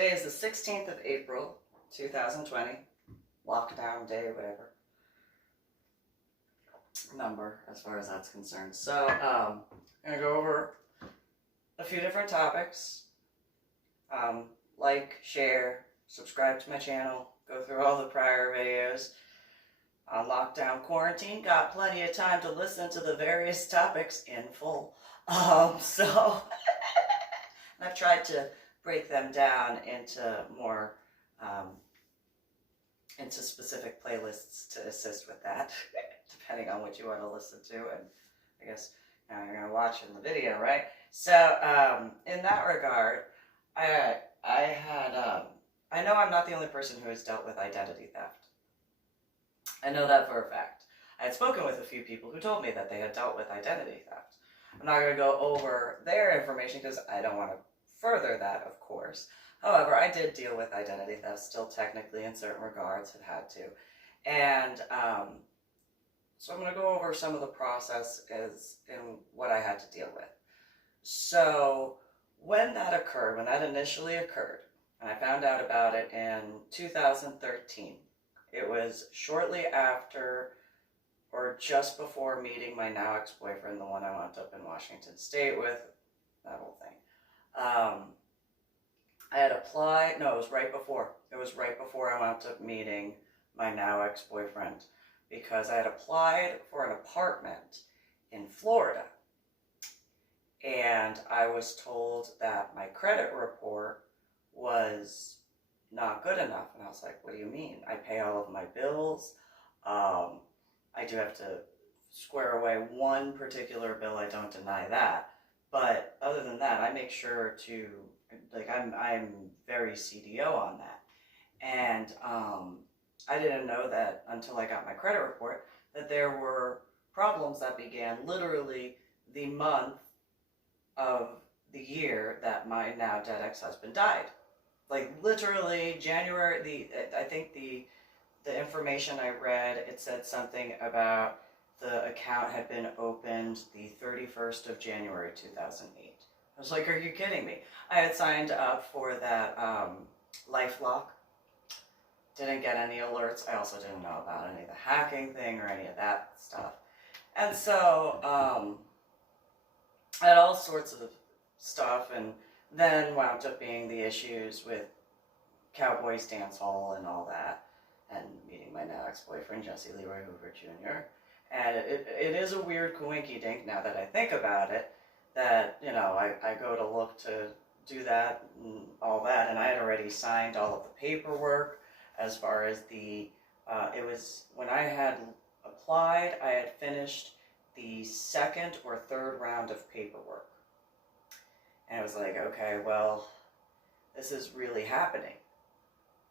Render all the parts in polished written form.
Today is the 16th of April, 2020. Lockdown day, whatever number as far as that's concerned. So, I'm going to go over a few different topics. Like, share, subscribe to my channel, go through all the prior videos. On lockdown quarantine, got plenty of time to listen to the various topics in full. So I've tried to break them down into more, into specific playlists to assist with that, depending on what you want to listen to, and I guess now you're going to watch in the video, right? So, in that regard, I know I'm not the only person who has dealt with identity theft. I know that for a fact. I had spoken with a few people who told me that they had dealt with identity theft. I'm not going to go over their information because I don't want to further that, of course. However, I did deal with identity theft still technically in certain regards, had had to. And so I'm going to go over some of the process in what I had to deal with. So when that occurred, when that initially occurred, and I found out about it in 2013, it was shortly after or just before meeting my now ex-boyfriend, the one I wound up in Washington State with, that whole thing. I had applied, no, it was right before. It was right before I wound up meeting my now ex-boyfriend, because I had applied for an apartment in Florida. And I was told that my credit report was not good enough. And I was like, what do you mean? I pay all of my bills. I do have to square away one particular bill. I don't deny that. But other than that, I make sure to, like, I'm very CDO on that. And I didn't know that until I got my credit report, that there were problems that began literally the month of the year that my now dead ex-husband died. Like, literally January, I think the information I read, it said something about the account had been opened the 31st of January 2008. I was like, are you kidding me? I had signed up for that LifeLock. Didn't get any alerts. I also didn't know about any of the hacking thing or any of that stuff. And so I had all sorts of stuff, and then wound up being the issues with Cowboys Dance Hall and all that, and meeting my now ex-boyfriend, Jesse Leroy Hoover Jr. And it is a weird coinky-dink now that I think about it, that, you know, I go to look to do that and all that, and I had already signed all of the paperwork as far as the, it was, when I had applied, I had finished the second or third round of paperwork. And I was like, okay, well, this is really happening.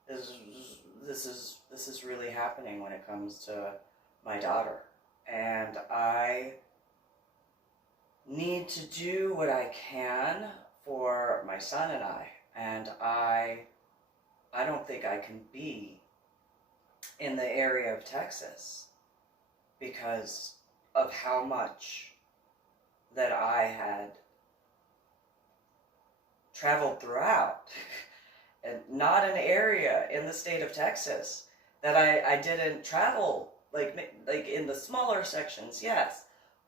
This is really happening when it comes to my daughter. And I need to do what I can for my son and I. And I don't think I can be in the area of Texas because of how much that I had traveled throughout. And not an area in the state of Texas that I didn't travel, like in the smaller sections, yes.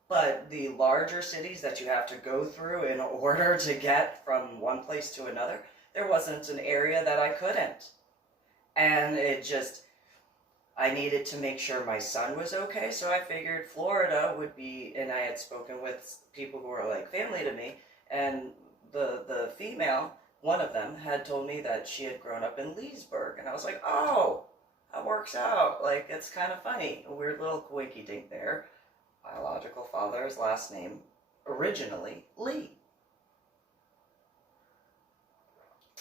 But the larger cities that you have to go through in order to get from one place to another, there wasn't an area that I couldn't. And it just, I needed to make sure my son was okay, so I figured Florida would be, and I had spoken with people who were like family to me, and the female, one of them, had told me that she had grown up in Leesburg, and I was like, oh, that works out. Like, it's kind of funny. A weird little coinky-dink there. Biological father's last name, originally Lee.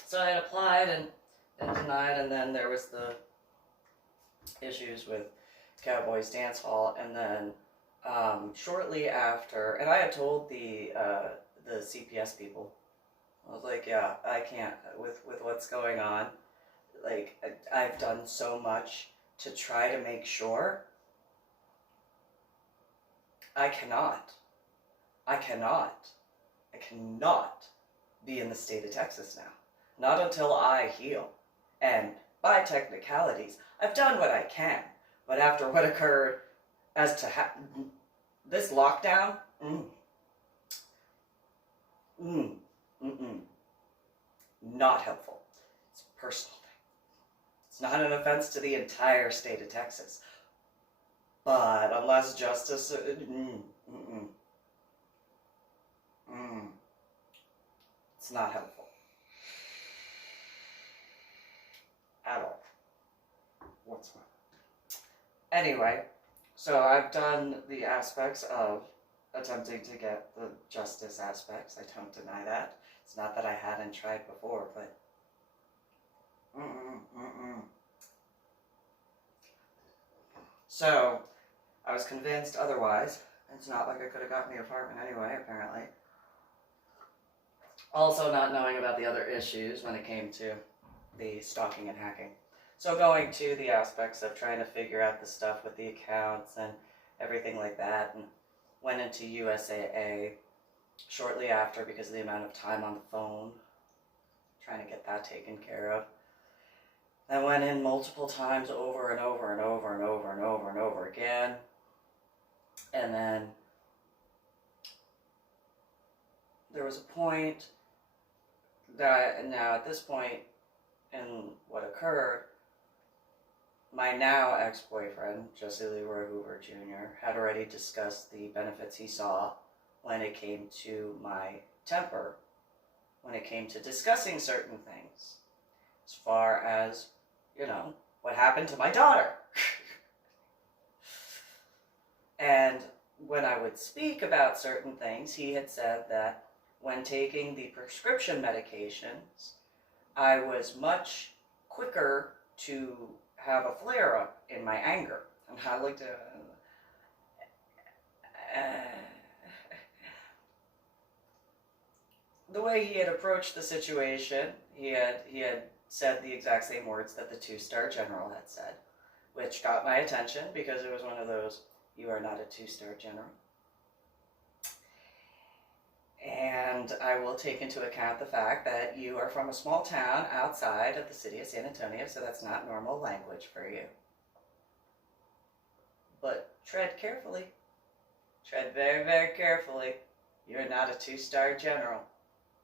So I had applied and denied, and then there was the issues with Cowboys Dance Hall, and then shortly after, and I had told the CPS people, I was like, yeah, I can't, with what's going on, like, I've done so much to try to make sure. I cannot be in the state of Texas now. not until I heal. And by technicalities, I've done what I can. But after what occurred as to this lockdown, not helpful. It's a personal thing. It's not an offense to the entire state of Texas. But unless justice, it's not helpful. At all. Whatsoever. Anyway, so I've done the aspects of attempting to get the justice aspects. I don't deny that. It's not that I hadn't tried before, but So, I was convinced otherwise. It's not like I could have gotten the apartment anyway, apparently. Also not knowing about the other issues when it came to the stalking and hacking. So going to the aspects of trying to figure out the stuff with the accounts and everything like that, and went into USAA shortly after because of the amount of time on the phone, trying to get that taken care of. I went in multiple times over and over and over and over and over and over again. And then there was a point that now at this point in what occurred, my now ex-boyfriend, Jesse Leroy Hoover Jr., had already discussed the benefits he saw when it came to my temper, when it came to discussing certain things, as far as, you know, what happened to my daughter. And when I would speak about certain things, he had said that when taking the prescription medications, I was much quicker to have a flare-up in my anger. And I looked at the way he had approached the situation, he had said the exact same words that the 2-star general had said, which got my attention because it was one of those, you are not a 2-star general. And I will take into account the fact that you are from a small town outside of the city of San Antonio, so that's not normal language for you. But tread carefully. Tread very, very carefully. You're not a 2-star general,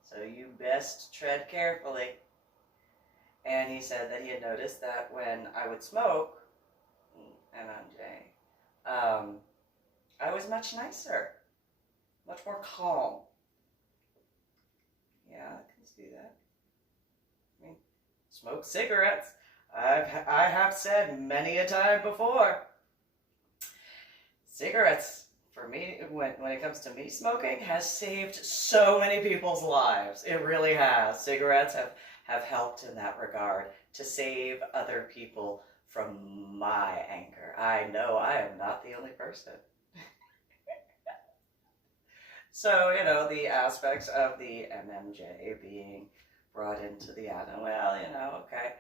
so you best tread carefully. And he said that he had noticed that when I would smoke, MMJ, I was much nicer, much more calm. Yeah, I can see that. I mean, smoke cigarettes. I have said many a time before. Cigarettes, for me, when it comes to me smoking, has saved so many people's lives. It really has. Cigarettes have helped in that regard to save other people from my anger. I know I am not the only person. So, you know, the aspects of the MMJ being brought into the atom, well, you know, okay.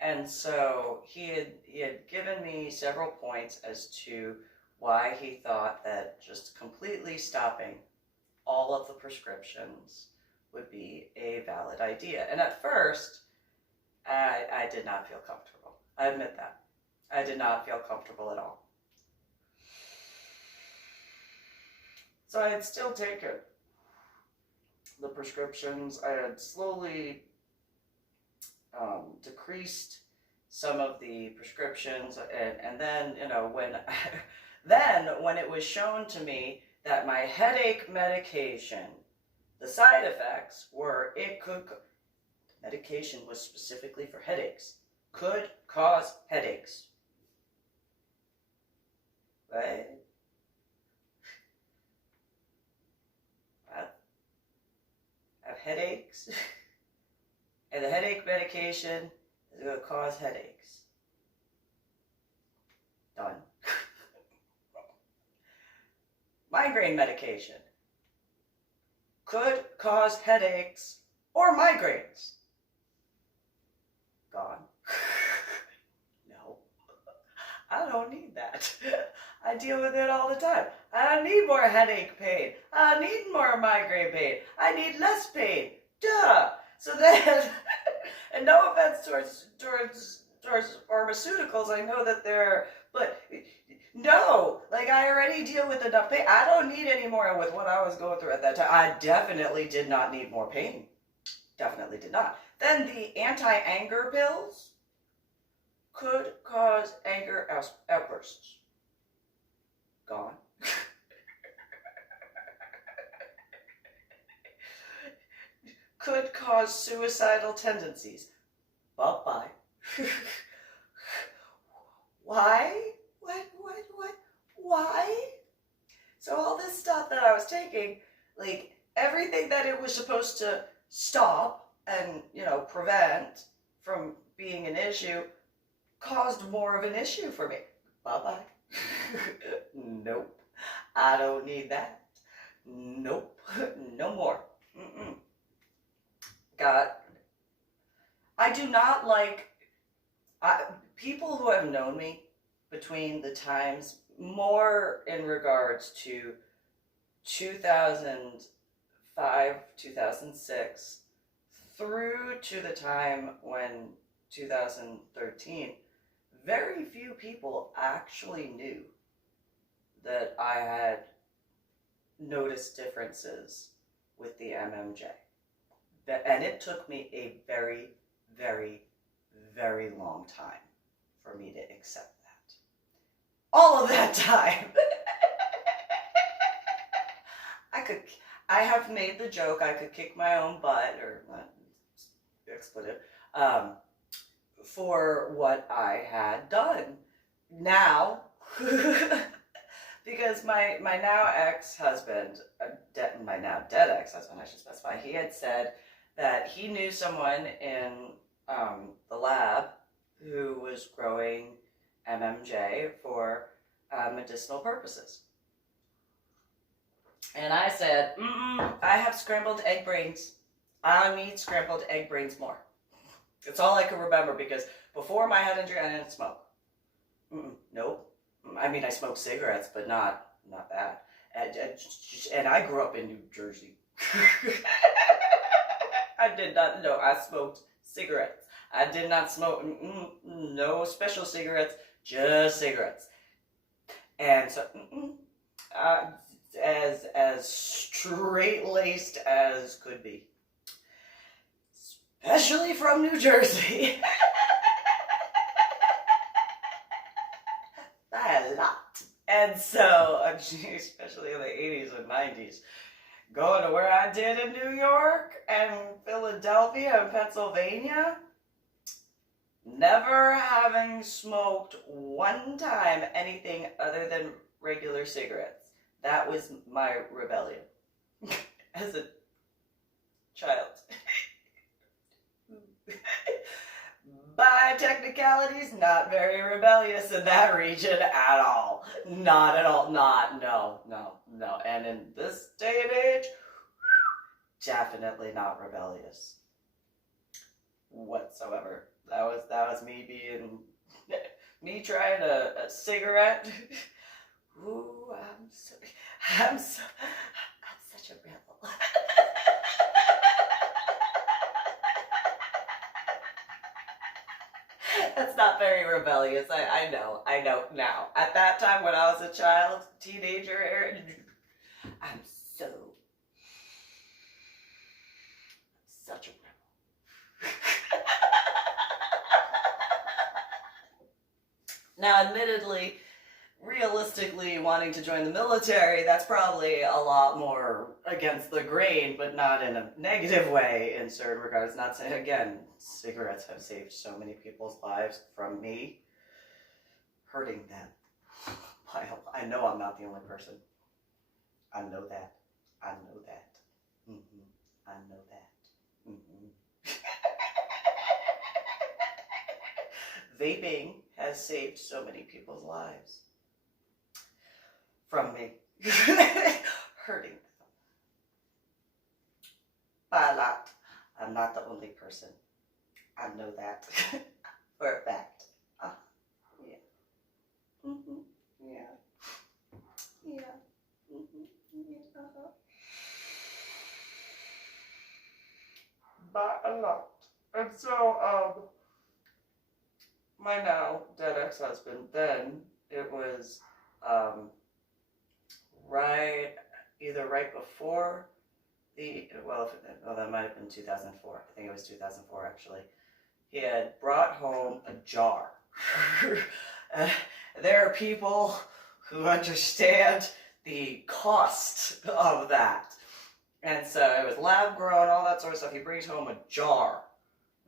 And so he had given me several points as to why he thought that just completely stopping all of the prescriptions would be a valid idea. And at first, I did not feel comfortable. I admit that. I did not feel comfortable at all. So I had still taken the prescriptions. I had slowly decreased some of the prescriptions, and then, you know, when it was shown to me that my headache medication, the side effects were medication was specifically for headaches, could cause headaches. Right? I have headaches, and the headache medication is going to cause headaches. Done. Migraine medication could cause headaches or migraines. Gone. No. I don't need that. I deal with it all the time. I don't need more headache pain. I need more migraine pain. I need less pain. Duh. So then, And no offense towards pharmaceuticals, I know that they're, but no, like I already deal with enough pain. I don't need any more with what I was going through at that time. I definitely did not need more pain. Definitely did not. Then the anti-anger pills could cause anger outbursts. Gone. Could cause suicidal tendencies. Bye-bye. Why? What? Why? So all this stuff that I was taking, like everything that it was supposed to stop and, prevent from being an issue, caused more of an issue for me. Bye-bye. Nope. I don't need that. Nope. No more. Mm-mm. I do not like people who have known me between the times, more in regards to 2005, 2006, through to the time when 2013, very few people actually knew that I had noticed differences with the MMJ. And it took me a very, very, very long time for me to accept that. All of that time. I have made the joke I could kick my own butt, or expletive, for what I had done. Now, because my now ex-husband, my now dead ex-husband, I should specify, he had said that he knew someone in the lab who was growing MMJ for medicinal purposes. And I said, I have scrambled egg brains. I need scrambled egg brains more. It's all I can remember, because before my head injury, I didn't smoke. Nope. I mean, I smoked cigarettes, but not that. And I grew up in New Jersey. I did not know I smoked cigarettes. I did not smoke no special cigarettes, just cigarettes. And so, as straight-laced as could be. Especially from New Jersey. A lot. And so, especially in the 80s and 90s, going to where I did in New York and Philadelphia and Pennsylvania, never having smoked one time anything other than regular cigarettes. That was my rebellion as a child. By technicalities, not very rebellious in that region at all. Not at all. No. And in this day and age, definitely not rebellious whatsoever. That was me being, me trying a cigarette. Ooh, I'm such a rebel. That's not very rebellious. I know now. At that time, when I was a child, teenager, I'm such a rebel. Now, admittedly, realistically, wanting to join the military, that's probably a lot more against the grain, but not in a negative way in certain regards. Not saying, again, cigarettes have saved so many people's lives from me hurting them. I know I'm not the only person. I know that. I know that. Vaping has saved so many people's lives from me hurting them by a lot. I'm not the only person. I know that for a fact. Yeah. Yeah. By a lot. And so, my now dead ex-husband, then it was either right before well, that might have been 2004. I think it was 2004 actually. He had brought home a jar. There are people who understand the cost of that. And so it was lab grown, all that sort of stuff. He brings home a jar.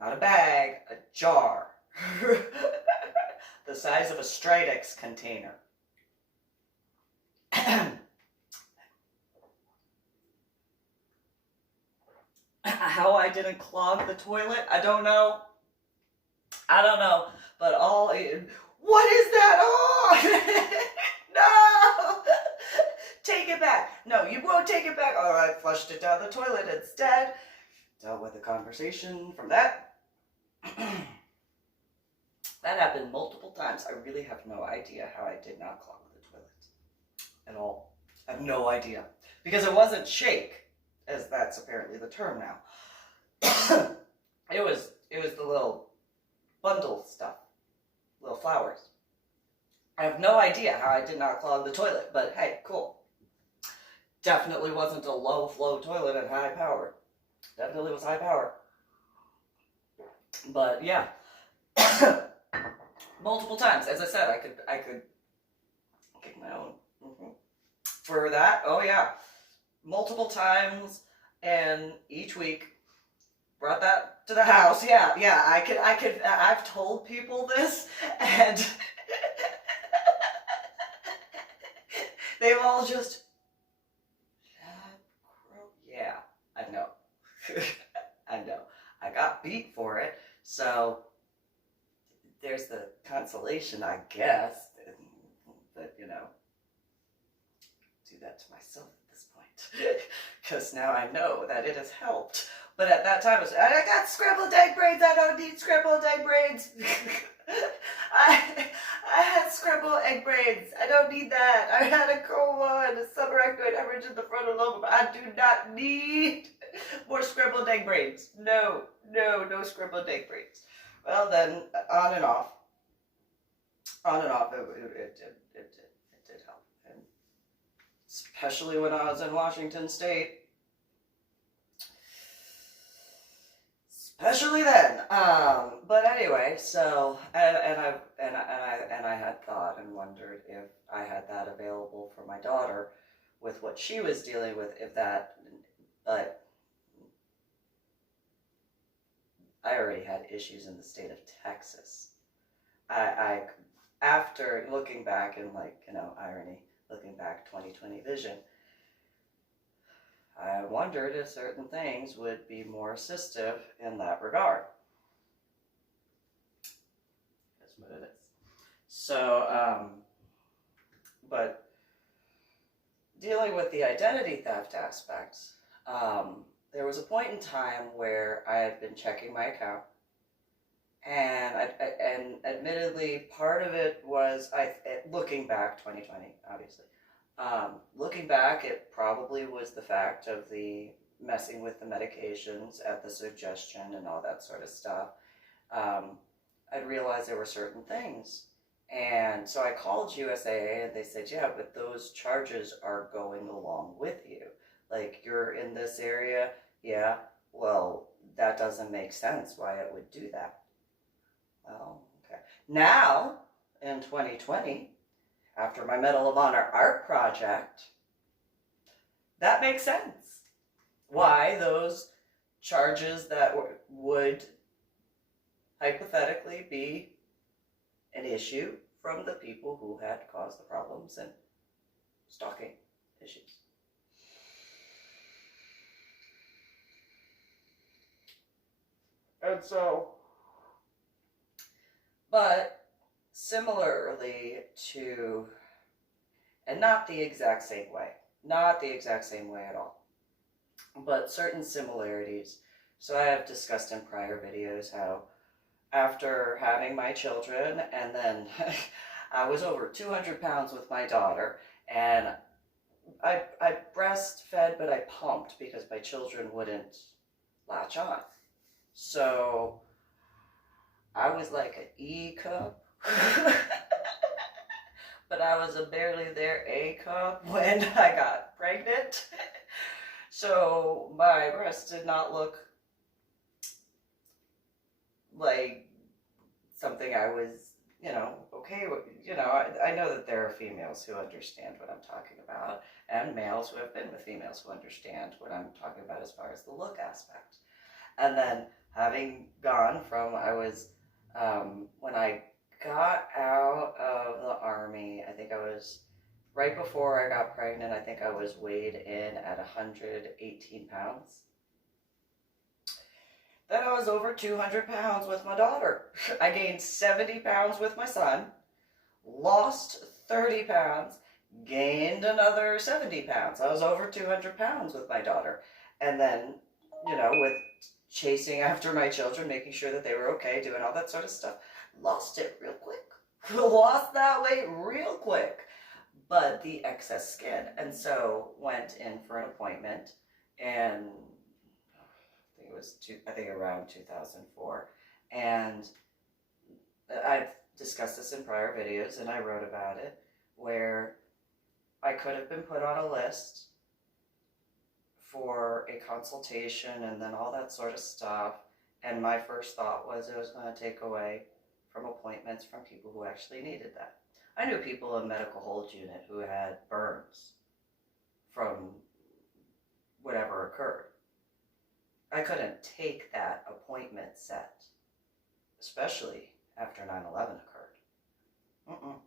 Not a bag, a jar. The size of a Stridex container. How I didn't clog the toilet, I don't know. But what is that? Oh! No! Take it back. No, you won't take it back. Oh, I flushed it down the toilet instead. Dealt with the conversation from that. That happened multiple times. I really have no idea how I did not clog the toilet at all. I have no idea. Because it wasn't shake, as that's apparently the term now. It was the little bundle stuff, little flowers. I have no idea how I did not clog the toilet, but hey, cool. Definitely wasn't a low flow toilet and high power. Definitely was high power. But yeah, multiple times. As I said, I could kick my own. For that, oh yeah, multiple times, and each week brought that to the house. Yeah, I've told people this, and they've all just, yeah, I know. I know. I got beat for it, so there's the consolation, I guess, that, do that to myself at this point, because now I know that it has helped. But at that time, I got scrambled egg braids. I don't need scrambled egg braids. I had scrambled egg braids. I don't need that. I had a coma and a subarachnoid hemorrhage in the frontal lobe. I do not need more scrambled egg braids. No scrambled egg braids. Well, then, on and off, it did help. And especially when I was in Washington State. Especially then. But anyway, so and I had thought and wondered if I had that available for my daughter with what she was dealing with, but I already had issues in the state of Texas. I after looking back and irony, looking back 2020 vision, I wondered if certain things would be more assistive in that regard. That's what it is. So, but dealing with the identity theft aspects, there was a point in time where I had been checking my account, and admittedly, part of it was looking back 2020, obviously. Looking back, it probably was the fact of the messing with the medications at the suggestion and all that sort of stuff. I'd realized there were certain things. And so I called USAA and they said, yeah, but those charges are going along with you. Like, you're in this area, yeah, well, that doesn't make sense why it would do that. Well, okay. Now, in 2020, after my Medal of Honor art project, that makes sense. Why those charges that would hypothetically be an issue from the people who had caused the problems and stalking issues. And so, but similarly to, and not the exact same way at all, but certain similarities. So I have discussed in prior videos how after having my children, and then I was over 200 pounds with my daughter, and I breastfed, but I pumped because my children wouldn't latch on. So I was like an E cup. But I was a barely there A cup when I got pregnant. So my breasts did not look like something I was, okay with. I know that there are females who understand what I'm talking about, and males who have been with females who understand what I'm talking about as far as the look aspect. And then having gone from, when I got out of the Army, I think I was, right before I got pregnant, I think I was weighed in at 118 pounds. Then I was over 200 pounds with my daughter. I gained 70 pounds with my son, lost 30 pounds, gained another 70 pounds. I was over 200 pounds with my daughter. And then, with chasing after my children, making sure that they were okay, doing all that sort of stuff, lost it real quick. Lost that weight real quick. But the excess skin. And so went in for an appointment, and I think around 2004. And I've discussed this in prior videos, and I wrote about it, where I could have been put on a list for a consultation and then all that sort of stuff. And my first thought was it was going to take away from appointments from people who actually needed that. I knew people in medical hold unit who had burns from whatever occurred. I couldn't take that appointment set, especially after 9/11 occurred.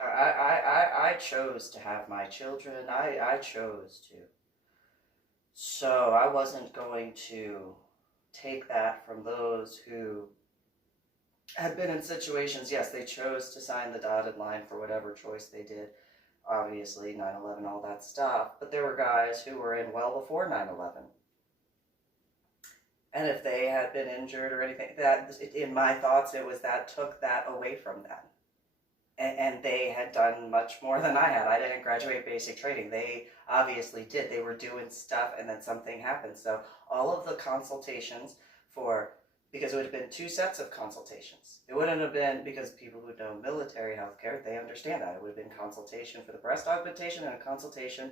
I chose to have my children. I chose to. So I wasn't going to take that from those who had been in situations. Yes, they chose to sign the dotted line for whatever choice they did. Obviously, 9/11, all that stuff. But there were guys who were in well before 9/11. And if they had been injured or anything, that, in my thoughts, it was that took that away from them. And they had done much more than I had. I didn't graduate basic training. They obviously did. They were doing stuff, and then something happened. So all of the consultations because it would have been 2 sets of consultations. It wouldn't have been, because people who know military healthcare, they understand that. It would have been consultation for the breast augmentation and a consultation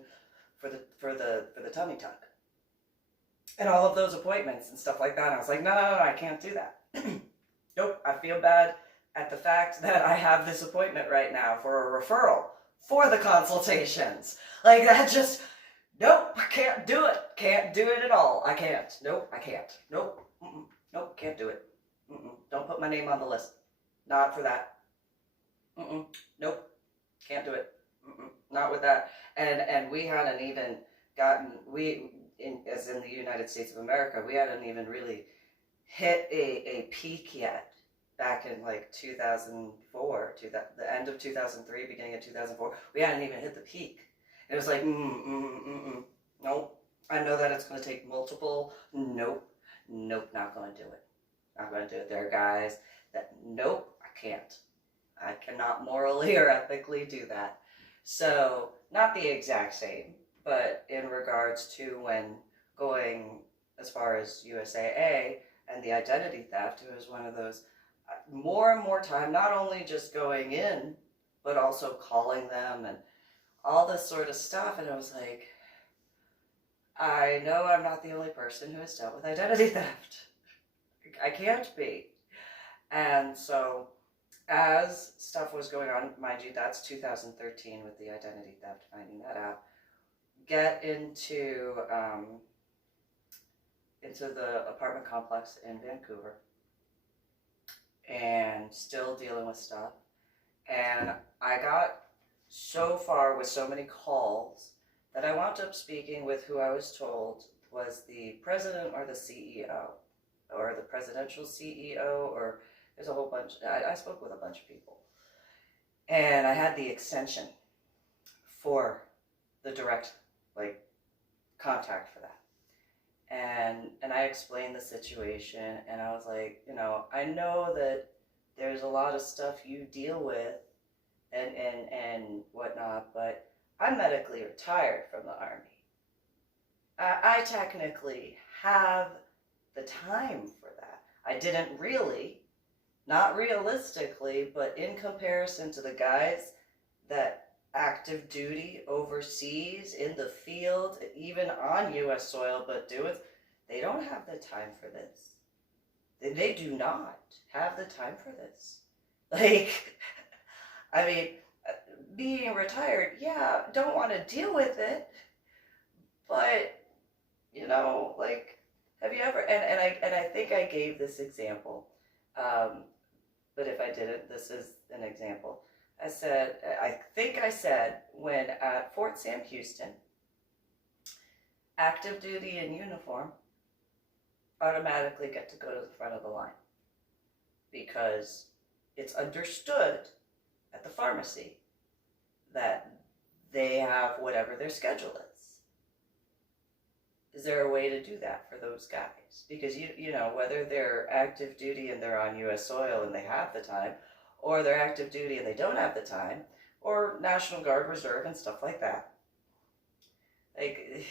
for the tummy tuck. And all of those appointments and stuff like that. And I was like, no, I can't do that. Nope, I feel bad at the fact that I have this appointment right now for a referral for the consultations. Like, that just, nope, I can't do it. Can't do it at all. I can't. Nope, I can't. Nope, nope, can't do it. Don't put my name on the list. Not for that. Nope, can't do it. Not with that. And we hadn't even gotten, as in the United States of America, we hadn't even really hit a peak yet. Back in like 2004, the end of 2003, beginning of 2004, we hadn't even hit the peak. It was like, nope. I know that it's going to take multiple. Nope, not going to do it. Not going to do it. There are guys that, nope, I can't. I cannot morally or ethically do that. So, not the exact same, but in regards to when going as far as USAA and the identity theft, it was one of those, more and more time, not only just going in, but also calling them and all this sort of stuff. And it was like, I know I'm not the only person who has dealt with identity theft. I can't be. And so as stuff was going on, mind you, that's 2013 with the identity theft, finding that out, get into the apartment complex in Vancouver, and still dealing with stuff. And I got so far with so many calls that I wound up speaking with who I was told was the president or the CEO, or the presidential CEO, or there's a whole bunch. I spoke with a bunch of people. And I had the extension for the direct, contact for that. And I explained the situation, and I was like, I know that there's a lot of stuff you deal with and whatnot, but I'm medically retired from the Army. I technically have the time for I didn't really, not realistically, but in comparison to the guys that active duty overseas in the field, even on U.S. soil, but do it, they don't have the time for this. They do not have the time for this. Like, I mean, being retired, yeah, don't want to deal with it, but, you know, like, have you ever, and I think I gave this example, but if I didn't, this is an example. I think I said, when at Fort Sam Houston, active duty in uniform automatically get to go to the front of the line because it's understood at the pharmacy that they have whatever their schedule is. Is there a way to do that for those guys? Because you know, whether they're active duty and they're on U.S. soil and they have the time, or they're active duty and they don't have the time, or National Guard, Reserve, and stuff like that. Like,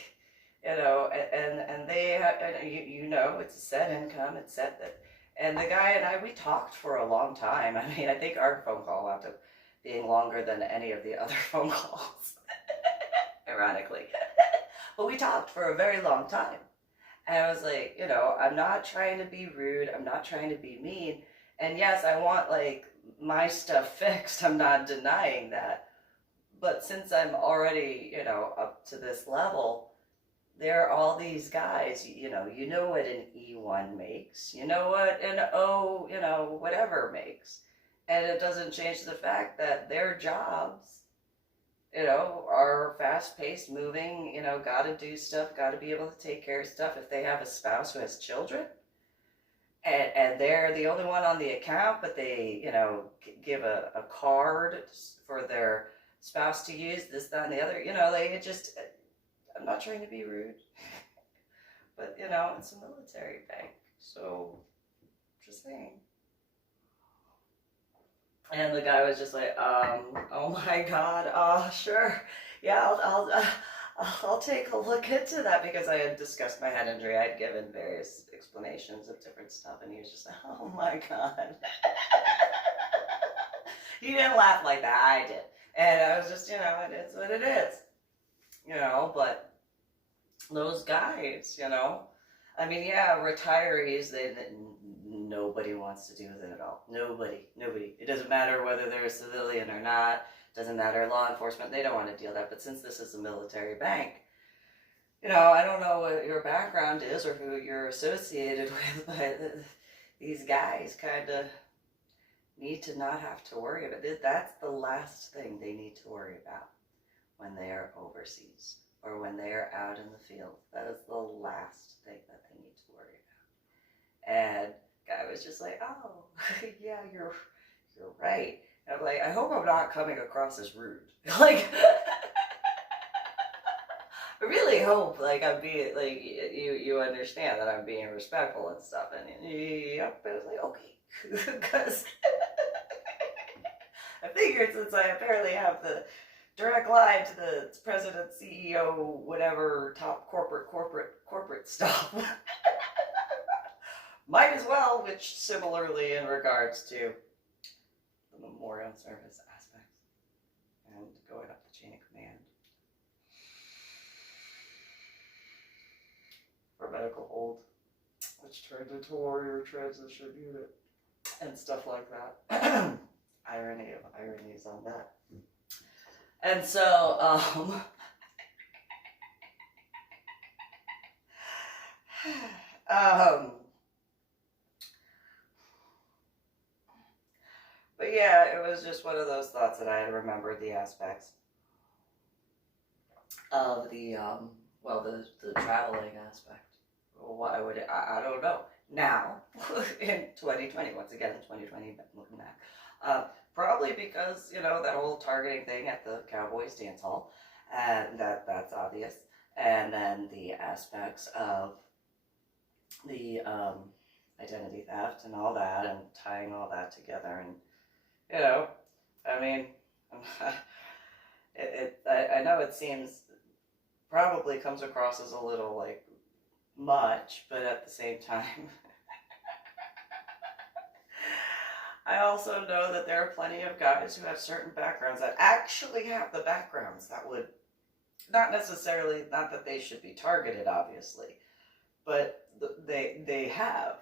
you know, and they have, you know, it's a set income, it's set that, and the guy and I, we talked for a long time. I mean, I think our phone call wound up being longer than any of the other phone calls, ironically. But we talked for a very long time. And I was like, you know, I'm not trying to be rude. I'm not trying to be mean. And yes, I want, like, my stuff fixed. I'm not denying that. But since I'm already, you know, up to this level, there are all these guys, you know what an E1 makes. You know what an O, you know, whatever makes. And it doesn't change the fact that their jobs, you know, are fast-paced, moving, you know, got to do stuff, got to be able to take care of stuff. If they have a spouse who has children, and they're the only one on the account, but they, you know, give a card for their spouse to use, this, that, and the other, you know, like, it just, I'm not trying to be rude, but, you know, it's a military bank, so, just saying. And the guy was just like, oh my God, sure, yeah, I'll take a look into that, because I had discussed my head injury. I had given various explanations of different stuff, and he was just like, oh my God. He didn't laugh like that, I did. And I was just, you know, it is what it is. You know, but those guys, you know, I mean, yeah, retirees, nobody wants to do with it at all. Nobody. It doesn't matter whether they're a civilian or not. Doesn't matter, law enforcement, they don't want to deal with that. But since this is a military bank, you know, I don't know what your background is or who you're associated with, but these guys kind of need to not have to worry about it. That's the last thing they need to worry about when they are overseas or when they are out in the field. That is the last thing that they need to worry about. And guy was just like, oh, yeah, you're right. And I'm like, I hope I'm not coming across as rude. Like, I really hope, like, I'm being, like, you understand that I'm being respectful and stuff. And yep, I was like, okay, because I figured since I apparently have the direct line to the president, CEO, whatever, top corporate stuff, might as well, which similarly in regards to the memorial service aspects and going up the chain of command for medical hold, which turned into warrior transition unit and stuff like that. Irony of ironies on that. And so, but yeah, it was just one of those thoughts that I had remembered the aspects of the, the traveling aspect. Why would it, I don't know. Now, in 2020, once again, in 2020, looking back, probably because, you know, that whole targeting thing at the Cowboys dance hall, and that's obvious. And then the aspects of the identity theft and all that, and tying all that together. And, you know, I mean, I know it seems, probably comes across as a little, like, much, but at the same time, I also know that there are plenty of guys who have certain backgrounds that actually have the backgrounds that would not necessarily, not that they should be targeted, obviously, but they have.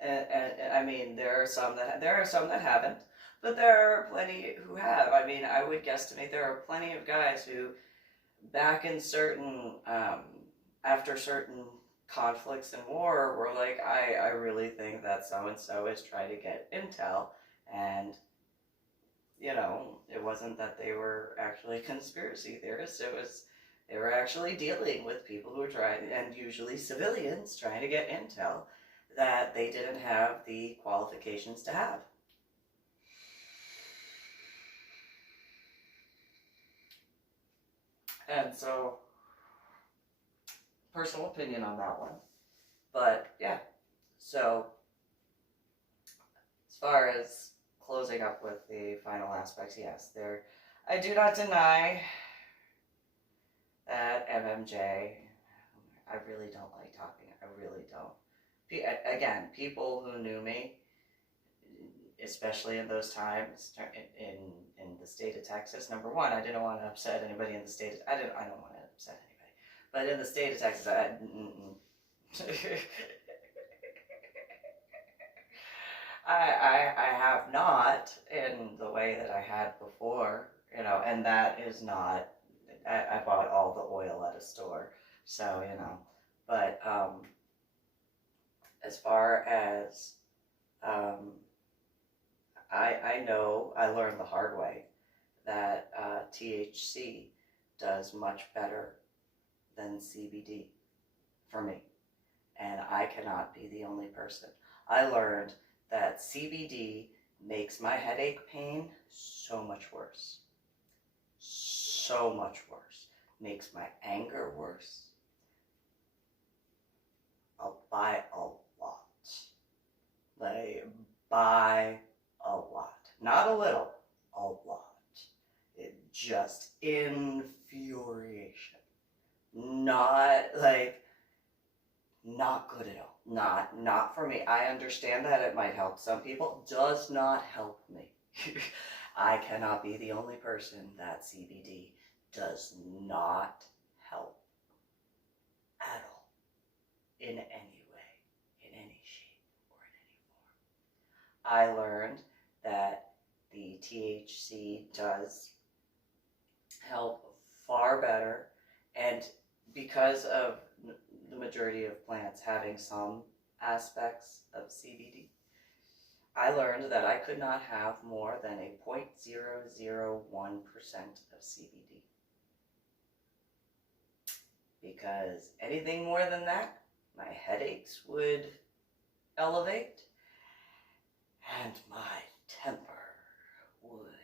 And I mean, there are some that haven't, but there are plenty who have. I mean, I would guesstimate there are plenty of guys who, back in certain after certain conflicts and war, were like, I really think that so and so is trying to get intel, and you know, it wasn't that they were actually conspiracy theorists. It was they were actually dealing with people who were trying, and usually civilians trying to get intel that they didn't have the qualifications to have. And so, personal opinion on that one. But yeah, so as far as closing up with the final aspects, yes, there. I do not deny that MMJ. I really don't like talking. I really don't. Again, people who knew me, especially in those times in the state of Texas. Number one, I didn't want to upset anybody in the state. I don't want to upset anybody, but in the state of Texas, I have not in the way that I had before, you know, and that is not. I bought all the oil at a store, so you know, but as far as I know, I learned the hard way that THC does much better than CBD for me, and I cannot be the only person. I learned that CBD makes my headache pain so much worse. So much worse. Makes my anger worse. I'll buy a lot. Like, buy a lot. Not a little, a lot. It just infuriation. Not like, not good at all. Not for me. I understand that it might help some people. Does not help me. I cannot be the only person that CBD does not help at all. In any way, in any shape, or in any form. I learned that the THC does help far better, and because of the majority of plants having some aspects of CBD, I learned that I could not have more than a 0.001% of CBD. Because anything more than that, my headaches would elevate, and my temper would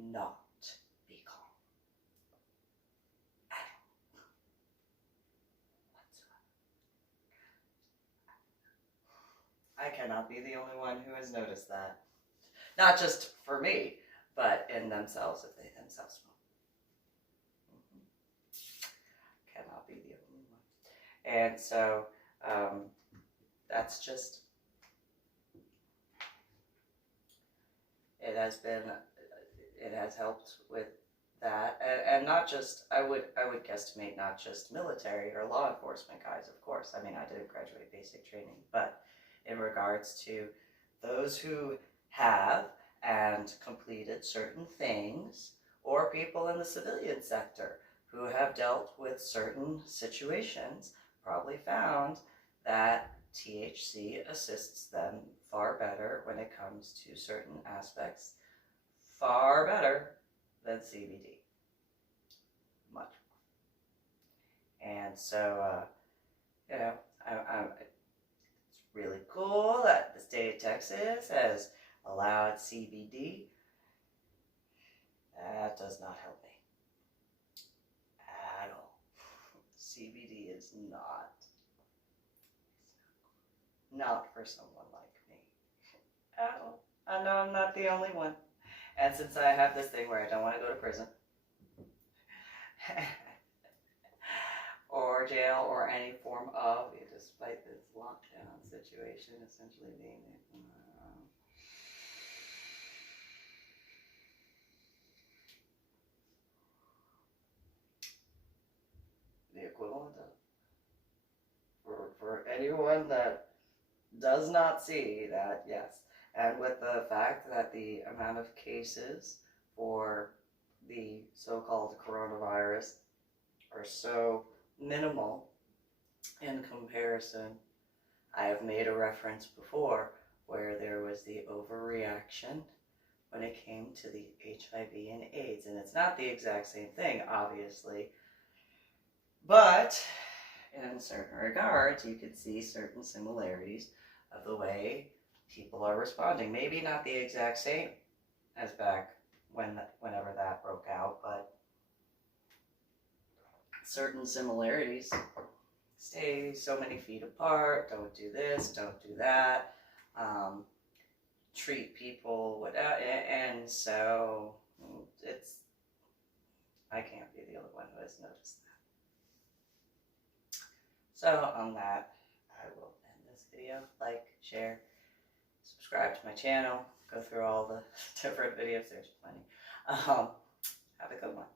not be calm at all whatsoever. I cannot be the only one who has noticed that. Not just for me, but in themselves if they themselves smoke. Cannot be the only one. And so that's just, it has helped with that, and not just, I would guesstimate not just military or law enforcement guys, of course. I mean, I did graduate basic training, but in regards to those who have and completed certain things, or people in the civilian sector who have dealt with certain situations, probably found that THC assists them far better when it comes to certain aspects, far better than CBD. Much more. And so, you know, it's really cool that the state of Texas has allowed CBD. That does not help me at all. CBD is not for someone like me at all. I know I'm not the only one. And since I have this thing where I don't want to go to prison, or jail or any form of, despite this lockdown situation essentially being the equivalent of, for anyone that does not see that, yes. And with the fact that the amount of cases for the so-called coronavirus are so minimal in comparison, I have made a reference before where there was the overreaction when it came to the HIV and AIDS. And it's not the exact same thing, obviously, but in certain regards, you could see certain similarities of the way people are responding. Maybe not the exact same as back whenever that broke out, but certain similarities. Stay so many feet apart, don't do this, don't do that, treat people without, and so I can't be the only one who has noticed that. So on that, I will end this video. Like, share, subscribe to my channel, go through all the different videos, there's plenty. Have a good one.